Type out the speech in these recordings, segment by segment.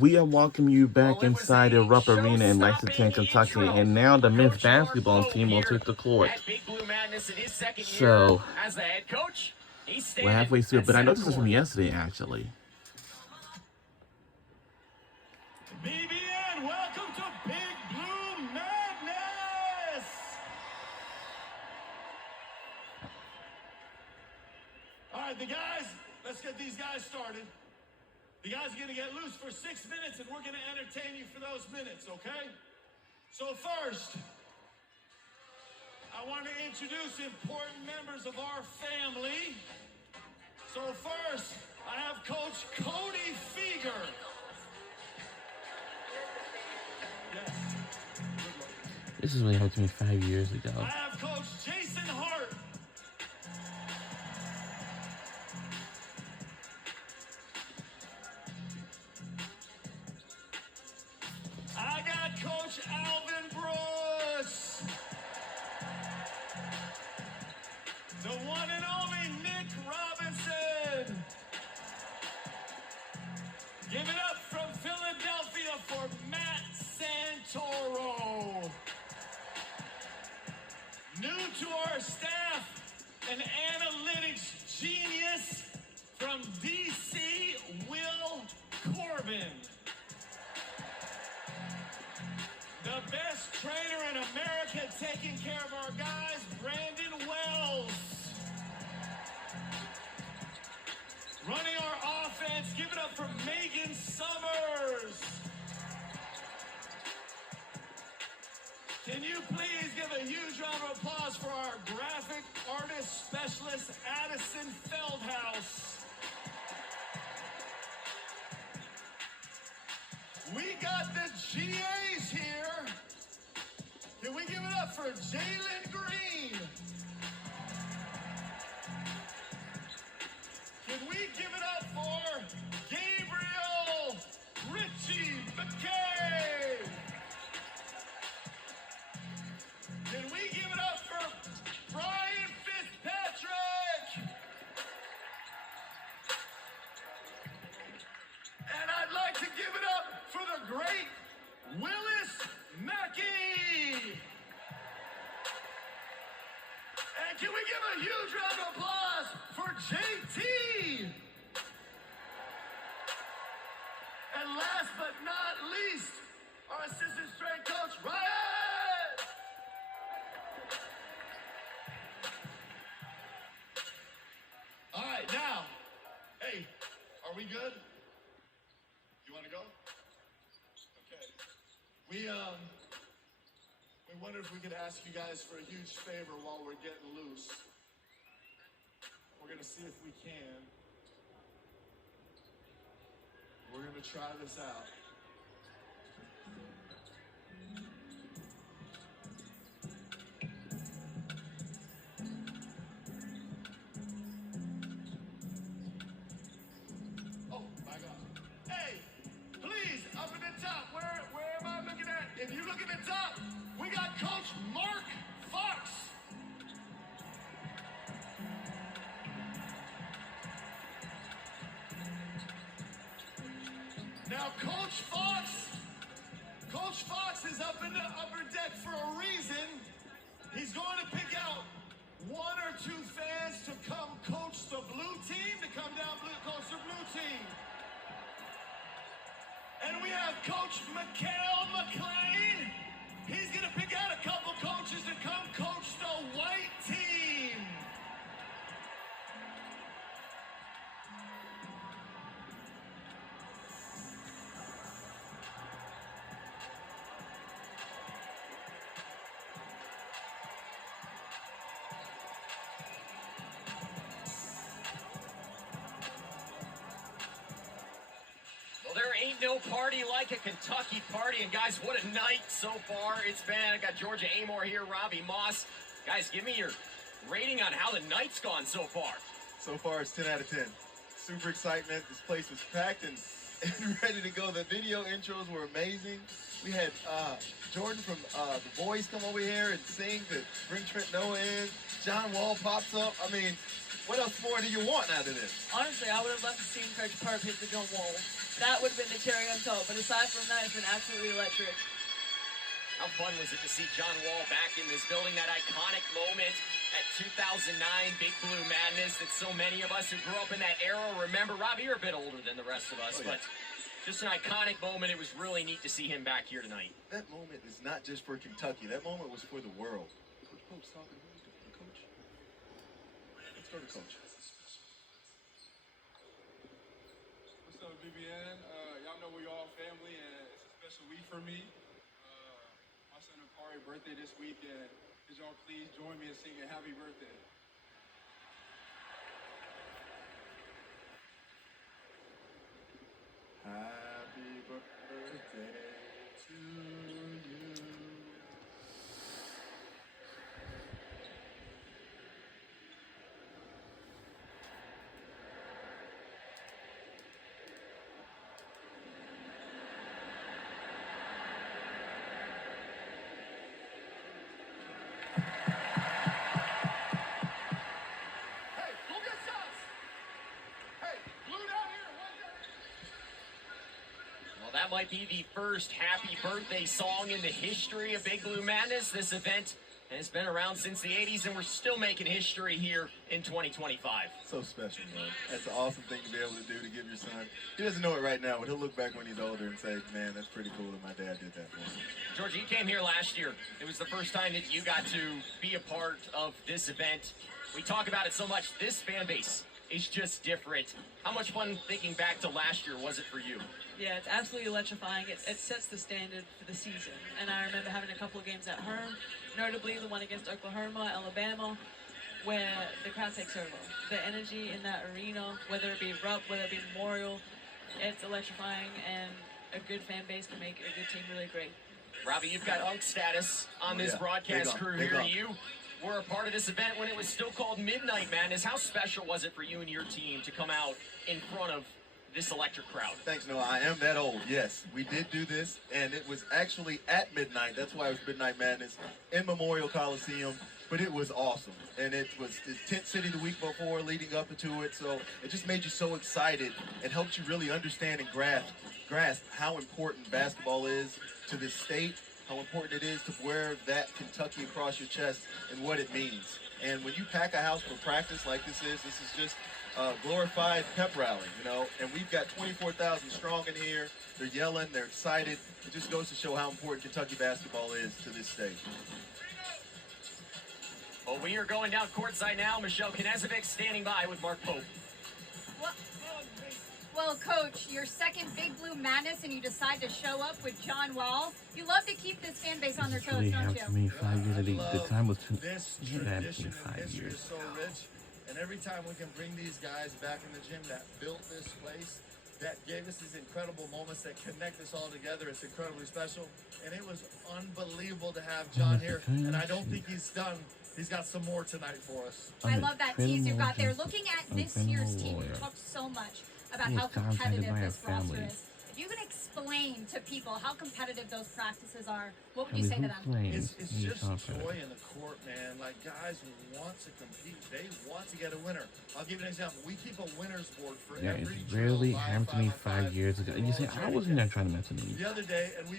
We are welcoming you back inside the Rupp Arena in Lexington, Kentucky, and now the men's basketball team will take the court. So, we're halfway through it, but I know this is from yesterday, actually. BBN, welcome to Big Blue Madness! All right, the guys, let's get these guys started. The guys are going to get loose for 6 minutes, and we're going to entertain you for those minutes, okay? So first, I want to introduce important members of our family. So first, I have Coach Cody Feger. Yes. This is what happened to me 5 years ago. I have Coach Jason Hart. I got Coach Alvin Brooks. The one and only Nick Robinson. Give it up from Philadelphia for Matt Santoro. New to our staff, an analytics genius from DC, Will Corbin. The best trainer in America taking care of our guys, Brandon Wells. Running our offense, give it up for Megan Summers. Can you please give a huge round of applause for our graphic artist specialist, Addison Feldhouse. We got the GAs here. Can we give it up for Jalen Green? Can we give it up for Gabriel Richie McKay? Can we give it up for Brian Fitzpatrick? And I'd like to give it up for the great Willis Mackey. And can we give a huge round of applause for JT? And last but not least, our assistant strength coach, Ryan. All right, now, hey, are we good? You want to go? Okay. We wonder if we could ask you guys for a huge favor while we're getting loose. We're gonna see if we can. We're gonna try this out. Oh my God. Hey, please, up at the top, where am I looking at? If you look at the top, we got Coach Mark Fox. Now, Coach Fox is up in the upper deck for a reason. He's going to pick out one or two fans to come coach the blue team, to come down coach the blue team. And we have Coach Mikael McLean. He's going to pick out a couple coaches to come coach the white team. There ain't no party like a Kentucky party. And guys, what a night so far it's been. I got Georgia Amor here, Robbie Moss. Guys, give me your rating on how the night's gone so far. So far, it's 10 out of 10. Super excitement. This place was packed and ready to go. The video intros were amazing. We had Jordan from The Voice come over here and sing to bring Trent Noah in. John Wall pops up. I mean, What else more do you want out of this? Honestly, I would have loved to see Coach Perp hit the John Wall. That would have been the cherry on top. But aside from that, it's been absolutely electric. How fun was it to see John Wall back in this building? That iconic moment at 2009 Big Blue Madness that so many of us who grew up in that era remember. Robbie, you're a bit older than the rest of us, but just an iconic moment. It was really neat to see him back here tonight. That moment is not just for Kentucky. That moment was for the world. Coach Pope's talking to the coach. Let's go to Coach. What's up, BBN? Y'all know we all family, and it's a special week for me. My son Akari birthday this week, and could y'all please join me in singing happy birthday? Happy birthday to you. Hey, go get shots. Hey, Blue down here. One down here. Well, that might be the first happy birthday song in the history of Big Blue Madness. This event has been around since the 80s, and we're still making history here in 2025. So special, man. That's an awesome thing to be able to do to give your son. He doesn't know it right now, but he'll look back when he's older and say, man, that's pretty cool that my dad did that for me. Georgia, you came here last year. It was the first time that you got to be a part of this event. We talk about it so much. This fan base is just different. How much fun thinking back to last year was it for you? Yeah, it's absolutely electrifying. It sets the standard for the season. And I remember having a couple of games at home, notably the one against Oklahoma, Alabama, where the crowd takes over. The energy in that arena, whether it be Rupp, whether it be Memorial, it's electrifying, and a good fan base can make a good team really great. Robbie, you've got UNC status on this Yeah. broadcast Big crew up, big here. up. You were a part of this event when it was still called Midnight Madness. How special was it for you and your team to come out in front of this electric crowd? Thanks, Noah. I am that old. Yes, we did do this, and it was actually at midnight. That's why it was Midnight Madness in Memorial Coliseum. But it was awesome, and it was Tent City the week before, leading up to it. So it just made you so excited and helped you really understand and grasp how important basketball is to this state, how important it is to wear that Kentucky across your chest, and what it means. And when you pack a house for practice like this is just glorified pep rally, you know, and we've got 24,000 strong in here. They're yelling, they're excited. It just goes to show how important Kentucky basketball is to this state. Well, we are going down courtside now. Michelle Knezovic standing by with Mark Pope. Well, Coach, your second Big Blue Madness, and you decide to show up with John Wall. You love to keep this fan base on their This toes, really don't happened to you? me 5 years ago. The time was too. This It happened to tradition me and 5 history years is so ago. rich, and every time we can bring these guys back in the gym that built this place, that gave us these incredible moments that connect us all together, it's incredibly special. And it was unbelievable to have John here, and I don't think he's done. He's got some more tonight for us. I love that tease you've got there. Criminal Looking at justice, this year's team, lawyer. you talked so much about He how was contacted competitive by a this roster family. is. If you can explain to people how competitive those practices are, what would I you mean, say to who them? claims It's he's just confident? joy in the court, man. Like, guys want to compete. They want to get a winner. I'll give you an example. We keep a winner's board for Yeah, every it drill, rarely live, happened to me 5-on-5, 5 years ago. You see, I wasn't there trying to mess with me. The other day, and we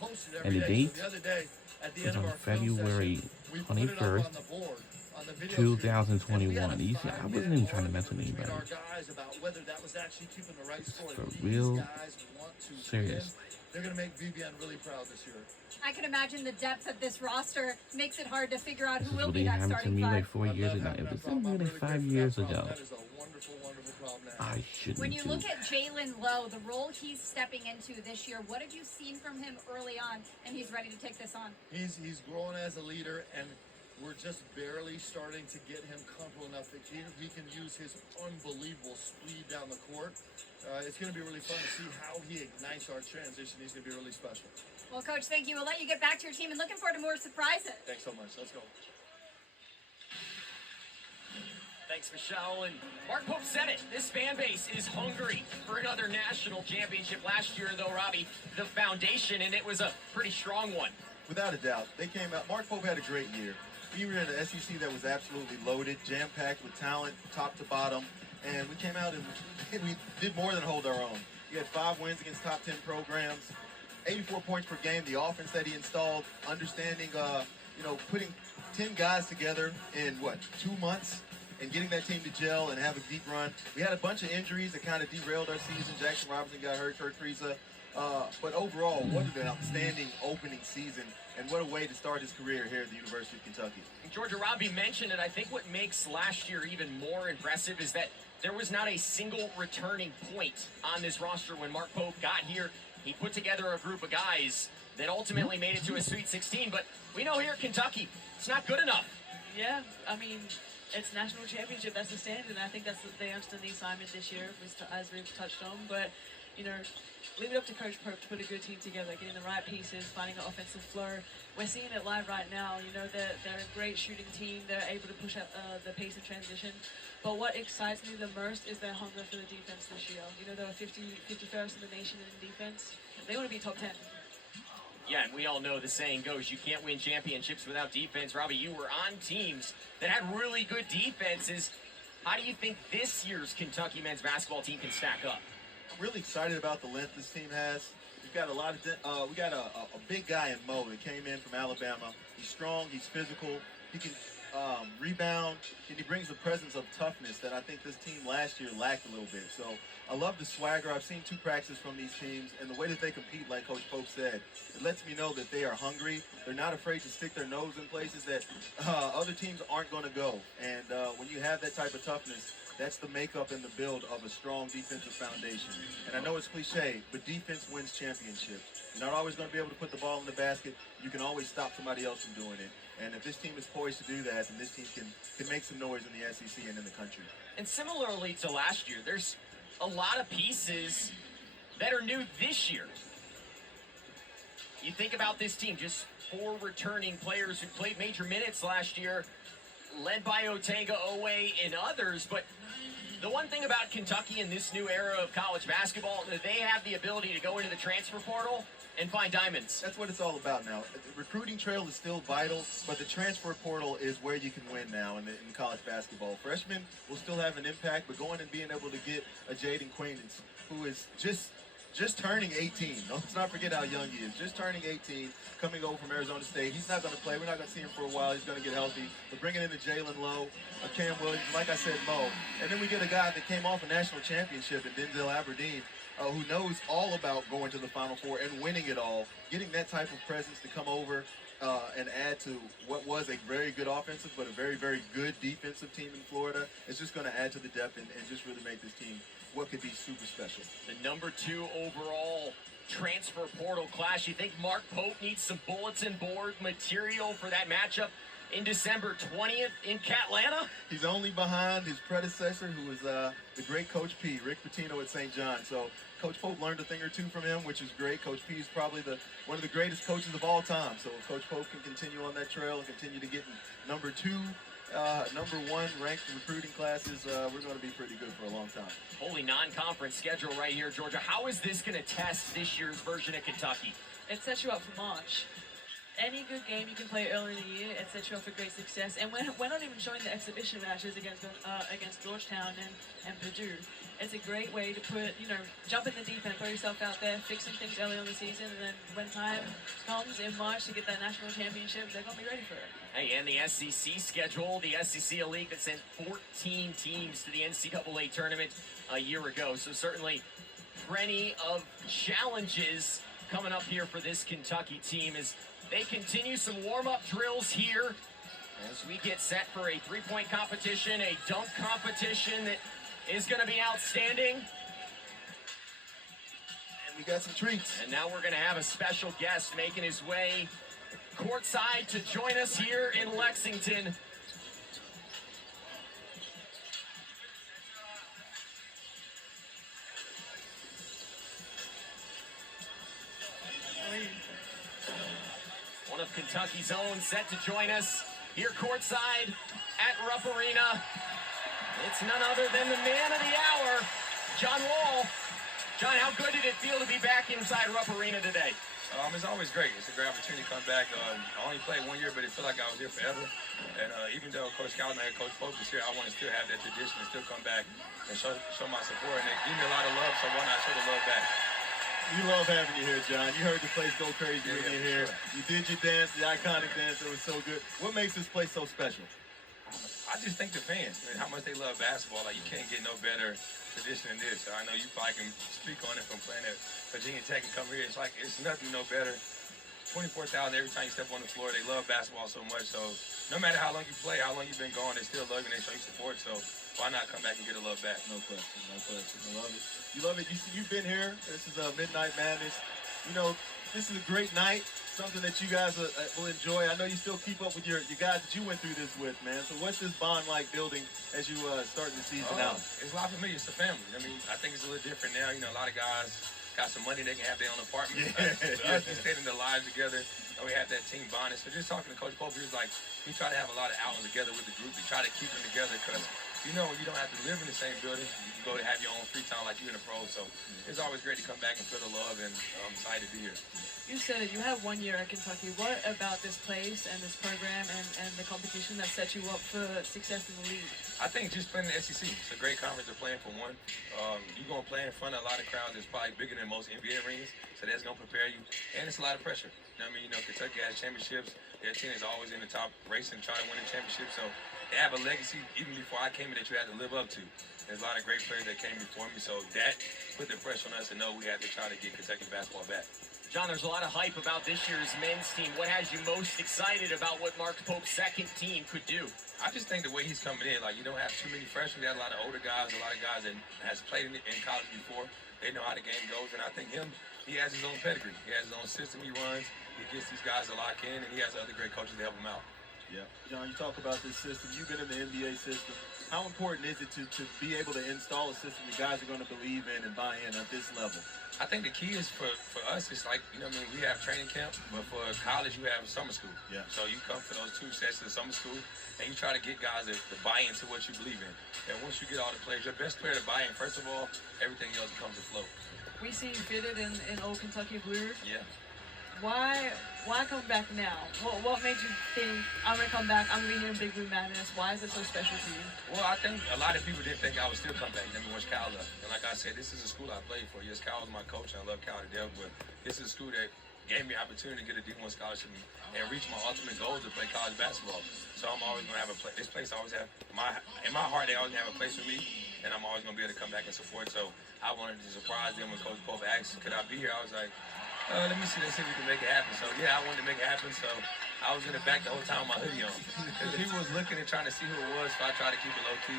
posted every And the day. date So the other day, at the was end of on our film February session, we put it up 21st, on the board, on the video screen, 2021. and we You had see, a I wasn't 5-minute even trying to mess with between anybody. our guys about whether that was actually keeping the right score. For These real guys want to serious. win. They're going to make BBN really proud this year. I can imagine the depth of this roster makes it hard to figure out This who is will what be that happened to starting me five. like 4 I years love ago. having It that was problem. I'm really really 5 grateful for years that problem. ago. That is a wonderful, wonderful problem to have. I shouldn't When you do. look at Jalen Lowe, the role he's stepping into this year, what have you seen from him early on, and he's ready to take this on? He's growing as a leader, and we're just barely starting to get him comfortable enough that he can use his unbelievable speed down the court. It's going to be really fun to see how he ignites our transition. He's going to be really special. Well, Coach, thank you. We'll let you get back to your team and looking forward to more surprises. Thanks so much. Let's go. Thanks, Michelle. And Mark Pope said it. This fan base is hungry for another national championship. Last year, though, Robbie, the foundation, and it was a pretty strong one. Without a doubt, they came out. Mark Pope had a great year. We were in an SEC that was absolutely loaded, jam-packed with talent, top to bottom, and we came out and we did more than hold our own. We had 5 wins against top 10 programs, 84 points per game. The offense that he installed, understanding, putting 10 guys together in 2 months, and getting that team to gel and have a deep run. We had a bunch of injuries that kind of derailed our season. Jackson Robinson got hurt, Kurt Friesa. But overall, what an outstanding opening season, and what a way to start his career here at the University of Kentucky. Georgia, Robbie mentioned it. I think what makes last year even more impressive is that there was not a single returning point on this roster when Mark Pope got here. He put together a group of guys that ultimately made it to a Sweet 16, but we know here at Kentucky, it's not good enough. Yeah, I mean, it's national championship. That's the standard, and I think that's the understand the assignment this year, as we've touched on. But, leave it up to Coach Pope to put a good team together, getting the right pieces, finding an offensive flow. We're seeing it live right now. They're a great shooting team. They're able to push up the pace in transition. But what excites me the most is their hunger for the defense this year. They were 51st in the nation in defense. They want to be top 10. Yeah, and we all know the saying goes, you can't win championships without defense. Robbie, you were on teams that had really good defenses. How do you think this year's Kentucky men's basketball team can stack up? I'm really excited about the length this team has. We've got we got a big guy in Mo that came in from Alabama. He's strong, he's physical, he can rebound, and he brings the presence of toughness that I think this team last year lacked a little bit. So I love the swagger. I've seen 2 practices from these teams, and the way that they compete, like Coach Pope said, it lets me know that they are hungry. They're not afraid to stick their nose in places that other teams aren't going to go. And when you have that type of toughness, that's the makeup and the build of a strong defensive foundation. And I know it's cliche, but defense wins championships. You're not always going to be able to put the ball in the basket. You can always stop somebody else from doing it. And if this team is poised to do that, then this team can make some noise in the SEC and in the country. And similarly to last year, there's a lot of pieces that are new this year. You think about this team, just 4 returning players who played major minutes last year, led by Otega, Owe, and others. But the one thing about Kentucky in this new era of college basketball, they have the ability to go into the transfer portal and find diamonds. That's what it's all about now. The recruiting trail is still vital, but the transfer portal is where you can win now in college basketball. Freshmen will still have an impact, but going and being able to get a Jaden Quainance, who is just turning 18. Let's not forget how young he is. Just turning 18, coming over from Arizona State. He's not going to play. We're not going to see him for a while. He's going to get healthy. But bringing in a Jalen Lowe, a Cam Williams, like I said, Mo. And then we get a guy that came off a national championship in Denzel Aberdeen, who knows all about going to the Final Four and winning it all. Getting that type of presence to come over and add to what was a very good offensive but a very, very good defensive team in Florida, it's just going to add to the depth and just really make this team what could be super special. The number 2 overall transfer portal class. You think Mark Pope needs some bulletin board material for that matchup in December 20th in Catlanta? He's only behind his predecessor, who was the great Coach P, Rick Pitino at St. John. So Coach Pope learned a thing or two from him, which is great. Coach P is probably one of the greatest coaches of all time. So if Coach Pope can continue on that trail and continue to get number 2, number 1 ranked recruiting classes, we're going to be pretty good for a long time. Holy non-conference schedule right here, Georgia. How is this going to test this year's version of Kentucky? It sets you up for March. Any good game you can play early in the year, it sets you up for great success. And we're not even showing the exhibition matches against Georgetown and Purdue. It's a great way to put, jump in the deep end, throw yourself out there, fixing things early on the season, and then when time comes in March to get that national championship, they're going to be ready for it. Hey, and the SEC schedule, the SEC League that sent 14 teams to the NCAA tournament a year ago. So certainly plenty of challenges coming up here for this Kentucky team as they continue some warm-up drills here as we get set for a 3-point competition, a dunk competition that is going to be outstanding. And we got some treats. And now we're going to have a special guest making his way courtside to join us here in Lexington. One of Kentucky's own set to join us here courtside at Rupp Arena. It's none other than the man of the hour, John Wall. John, how good did it feel to be back inside Rupp Arena today? It's always great. It's a great opportunity to come back. I only played 1 year, but it felt like I was here forever. And even though Coach Cal and Coach Pope is here, I want to still have that tradition and still come back and show my support. And they give me a lot of love, so why not show the love back? You love having you here, John. You heard the place go crazy when you're here. Sure. You did your dance, the iconic dance. It was so good. What makes this place so special? I just think the fans, man, how much they love basketball. Like, you can't get no better tradition than this. I know you probably can speak on it from playing at Virginia Tech and come here. It's like, it's nothing no better. 24,000 every time you step on the floor. They love basketball so much. So no matter how long you play, how long you've been gone, they still love you and they show you support. So why not come back and get a love back? No question, no question. I love it. You love it. You've been here. This is Midnight Madness. You know, this is a great night, something that you guys will enjoy. I know you still keep up with your guys that you went through this with, man. So what's this bond like building as you start the season out? It's a lot familiar. It's a family. I mean, I think it's a little different now. You know, a lot of guys got some money, they can have their own apartment. Us, we stayed in the lives together, and we had that team bonding. So just talking to Coach Pope, he was like, we try to have a lot of outings together with the group. We try to keep them together because, you know, you don't have to live in the same building. You can go to have your own free time like you in the pros. So it's always great to come back and feel the love, and I'm excited to be here. You said it, you have 1 year at Kentucky. What about this place and this program and the competition that set you up for success in the league? I think just playing in the SEC. It's a great conference to play in for one. You're going to play in front of a lot of crowds that's probably bigger than most NBA arenas, so that's going to prepare you. And it's a lot of pressure. You know what I mean? You know, Kentucky has championships. Their team is always in the top race and trying to win a championship. So they have a legacy even before I came in that you had to live up to. There's a lot of great players that came before me, so that put the pressure on us to know we had to try to get Kentucky basketball back. John, there's a lot of hype about this year's men's team. What has you most excited about what Mark Pope's second team could do? I just think the way he's coming in, like, you don't have too many freshmen. You got a lot of older guys, a lot of guys that has played in college before. They know how the game goes, and I think he has his own pedigree. He has his own system he runs. He gets these guys to lock in, and he has other great coaches to help him out. Yeah. John, you talk about this system. You've been in the NBA system. How important is it to be able to install a system that guys are going to believe in and buy in at this level? I think the key is for us, it's like, you know what I mean, we have training camp, but for college, you have summer school. Yeah. So you come for those 2 sessions of summer school, and you try to get guys to buy into what you believe in. And once you get all the players, your best player to buy in, first of all, everything else comes to flow. We see you fitted in old Kentucky blue. Yeah. Why come back now? What made you think, I'm going to come back, I'm going to be here in Big Blue Madness? Why is it so special to you? Well, I think a lot of people didn't think I would still come back. You know, once Cal left. And like I said, this is a school I played for. Yes, Cal was my coach, and I love Cal to death, but this is a school that gave me an opportunity to get a D1 scholarship and reach my ultimate goal to play college basketball. So I'm always going to have a place. This place always have, in my heart, they always have a place for me, and I'm always going to be able to come back and support. So I wanted to surprise them when Coach Pope asked, could I be here? I was like, let me see, let's see if we can make it happen. So yeah, I wanted to make it happen. So I was in the back the whole time with my hoodie on. And people was looking and trying to see who it was, so I tried to keep it low key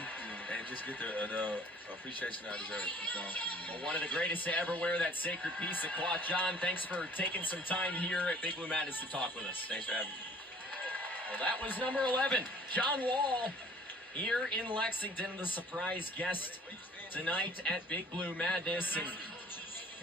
and just get the appreciation I deserve. Well, one of the greatest to ever wear that sacred piece of cloth. John, thanks for taking some time here at Big Blue Madness to talk with us. Thanks for having me. Well, that was number 11, John Wall, here in Lexington, the surprise guest tonight at Big Blue Madness. And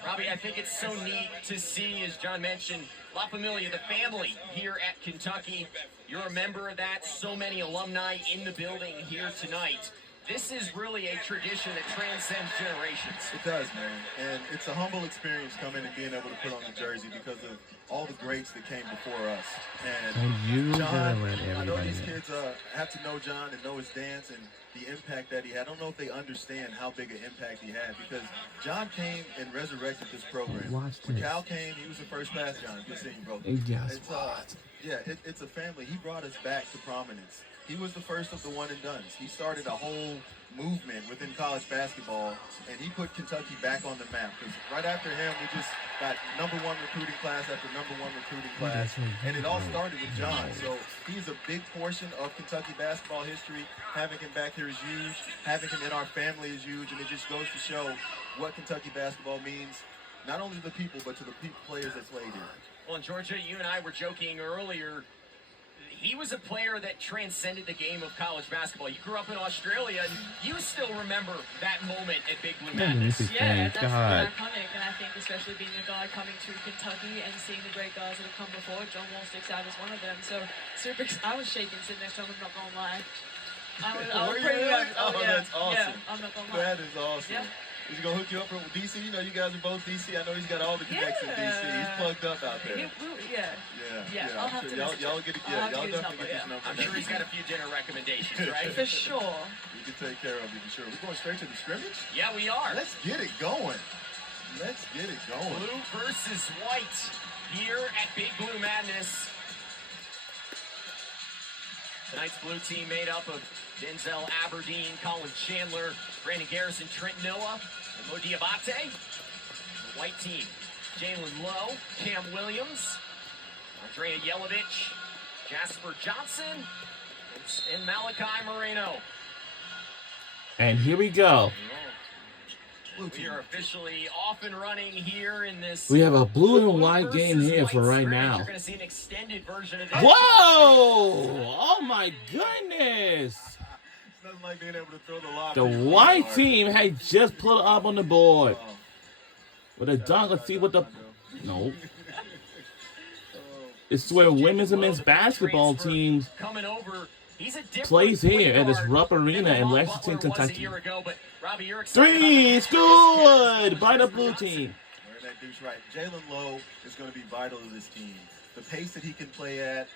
Robbie, I think it's so neat to see, as John mentioned, La Familia, the family here at Kentucky. You're a member of that. So many alumni in the building here tonight. This is really a tradition that transcends generations. It does, man. And it's a humble experience coming and being able to put on the jersey because of all the greats that came before us. And you John, let I know everybody these know. kids have to know John and know his dance and the impact that he had. I don't know if they understand how big an impact he had because John came and resurrected this program. Watch When this. Cal came, he was the first class, John. Good seeing you, bro. Yes, It's a family. He brought us back to prominence. He was the first of the one and dones. He started a whole movement within college basketball, and he put Kentucky back on the map. Because right after him, we just got #1 recruiting class after #1 recruiting class, and it all started with John. So he's a big portion of Kentucky basketball history. Having him back here is huge. Having him in our family is huge, and it just goes to show what Kentucky basketball means, not only to the people, but to the players that played here. Well, and Georgia, you and I were joking earlier. He was a player that transcended the game of college basketball. You grew up in Australia, and you still remember that moment at Big Blue Madness. Yeah, Thank that's God. iconic, and I think especially being a guy coming to Kentucky and seeing the great guys that have come before, John Wall sticks out as one of them. So I was shaking sitting next to him, I'm not gonna lie. I was Were you pretty really? nervous. Oh, yeah, that's awesome. Yeah, I'm not gonna lie. That is awesome. Yeah. Is he gonna hook you up with DC? You know, you guys are both DC. I know he's got all the connections in DC. He's plugged up out there. Yeah, I'll have to message y'all him. get I'll have to y'all get his definitely number, get this number. I'm sure he's got a few dinner recommendations, right? For sure. We can take care of you for sure. We're going straight to the scrimmage. Yeah, we are. Let's get it going. Let's get it going. Blue versus white here at Big Blue Madness. Tonight's blue team made up of Denzel Aberdeen, Colin Chandler, Brandon Garrison, Trent Noah, and Mo Diabate. The white team, Jalen Lowe, Cam Williams, Andrea Yelovich, Jasper Johnson, and Malachi Moreno. And here we go. We are officially off and running here in this. We have a blue and white game here for right You're now. going to see an extended version of this. Whoa! Oh my goodness! It's nothing like being able to throw the lob. The white team had just put up on the board with a dunk. Let's see what the no. It's where women's and men's basketball teams coming over. He's a different plays here at this point Rupp guard Arena than in Lamont Lexington, Butler was a Kentucky. year ago, but Robbie, you're excited Three is good by the blue team. Wearing that douche right. Jalen Lowe is going to be vital to this team. The pace that he can play at,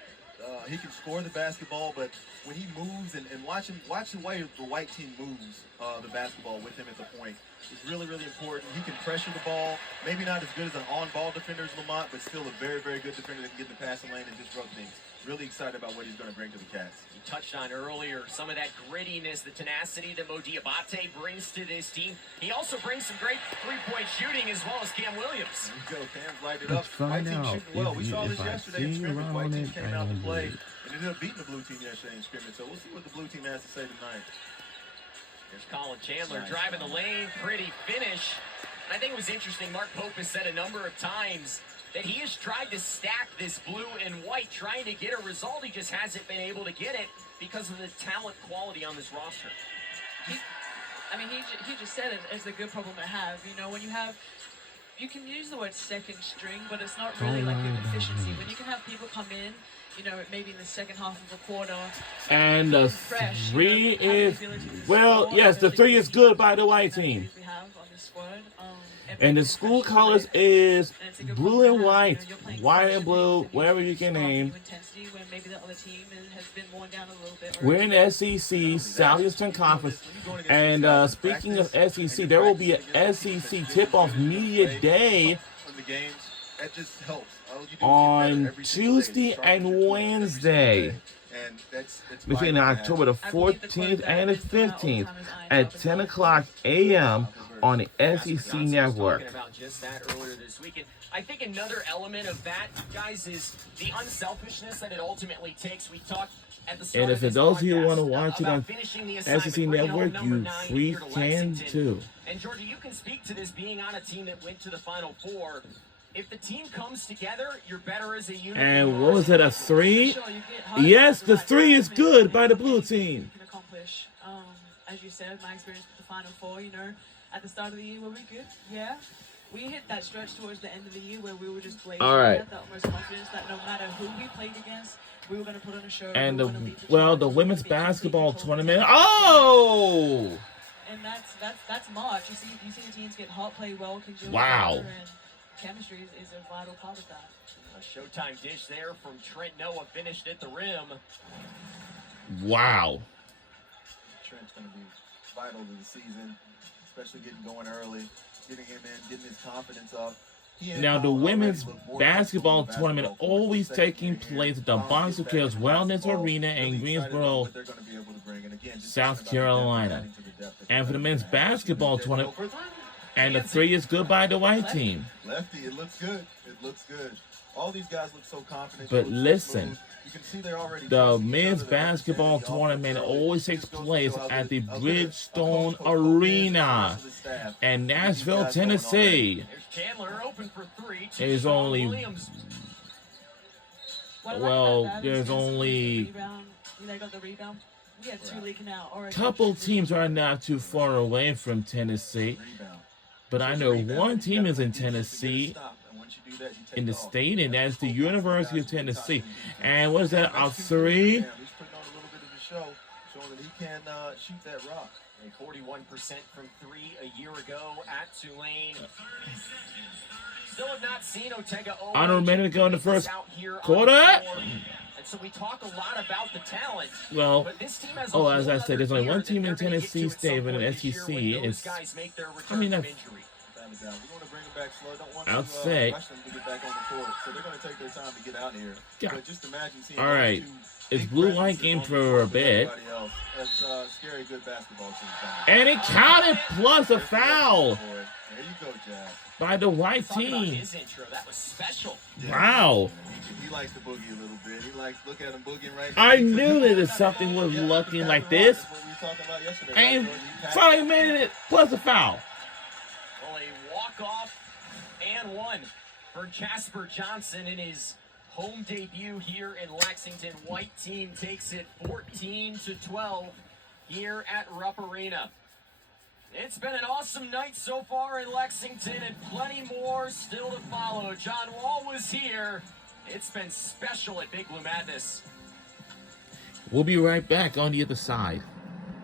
he can score the basketball, but when he moves and watch the way the white team moves the basketball with him at the point is really, really important. He can pressure the ball. Maybe not as good as an on-ball defender as Lamont, but still a very, very good defender that can get in the passing lane and disrupt things. Really excited about what he's going to bring to the Cats. You touched on earlier some of that grittiness, the tenacity that Mo Diabate brings to this team. He also brings some great three-point shooting as well as Cam Williams. There you go. Cam's lighted up. Let's find White team out shooting well. We if saw this I yesterday in see scrimmage. around White team it, came out to and play and ended up beating the blue team yesterday in scrimmage. So we'll see what the blue team has to say tonight. There's Colin Chandler driving the lane, pretty finish. I think it was interesting, Mark Pope has said a number of times that he has tried to stack this blue and white, trying to get a result. He just hasn't been able to get it because of the talent quality on this roster. He just said it as a good problem to have. You know, when you have, you can use the word second string, but it's not really like your deficiency. When you can have people come in, you know, maybe in the second half of a quarter. And the three is, well, yes, the three is good by the white team. We have on this squad. And the school colors is blue and white, white and blue, whatever you can name. We're in the SEC, Southeastern Conference. And speaking of SEC, there will be an SEC tip-off media day That just helps. on Tuesday and Wednesday. Between October the 14th and the 15th at 10 o'clock a.m. on the SEC Network. About just that earlier this weekend. I think another element of that, guys, is the unselfishness that it ultimately takes. We talked at the start And of for this those of you who podcast want to watch it on about finishing the assignment, SEC bringing home Network, number you 9 free here to can Lexington. too. And Georgia, you can speak to this being on a team that went to the Final Four. If the team comes together, you're better as a unit. And what was it, a three? Yes, the three is good by the blue team. Can accomplish, as you said, my experience with the Final Four, you know, at the start of the year, were we good? Yeah. We hit that stretch towards the end of the year where we were just blazing. All right. We had that almost confidence that no matter who we played against, we were going to put on a show. And we the were gonna beat the well, Chargers, the we were women's gonna beat the basketball People. tournament. Oh! And that's March. You see the teams get hot, play well, can gel Wow. together, and chemistry is a vital part of that. A Showtime dish there from Trent Noah, finished at the rim. Wow. Trent's going to be vital to the season, especially getting going early, getting him in, getting his confidence up. Now, the women's basketball tournament always taking place at the Bonsu Cares Wellness Arena in Greensboro, South Carolina. And for the men's basketball tournament, and the three is good by the white team. Lefty, it looks good. It looks good. All these guys look so confident. But listen, you can see they're already the men's basketball tournament always takes place at the Bridgestone Arena in Nashville, Tennessee. There's Chandler open for three. There's only, Williams. there's only They got the rebound. We had two leaking out. a couple teams are not too far away from Tennessee. But I know one team is in Tennessee, in the state, and that's the University of Tennessee. And what is that, a three? He's putting on a little bit of a show, showing that he can shoot that rock. And 41% from three a year ago at Tulane. Still have not seen Otega Oweh Under a minute to go in the first out here on quarter. the floor. And so we talk a lot about the talent. Well, But this team has a oh, whole as I said, there's only other one gear team that in they're gonna get Tennessee to at some State in point the this year SEC. when those It's, guys make their I return mean, from I've- injury. We want to bring them back slow. Don't want I'll to say. rush them to get back on the court. So they're going to take their time to get out here. Yeah. But just imagine seeing All those right. two It's big blue presences light game on the for court a with bit. everybody else. It's scary good basketball team. And it counted plus a foul There you go, Jazz. by the white Talk about team. his intro. That was special. Wow. He likes to boogie a little bit. He likes look at him boogieing right I now. knew that something was looking like this. That's what we were talking about yesterday. And Jordan, you passed finally it. made it plus a foul. Well, a walk-off and one for Jasper Johnson in his home debut here in Lexington. White team takes it 14-12 here at Rupp Arena. It's been an awesome night so far in Lexington and plenty more still to follow. John Wall was here. It's been special at Big Blue Madness. We'll be right back on the other side.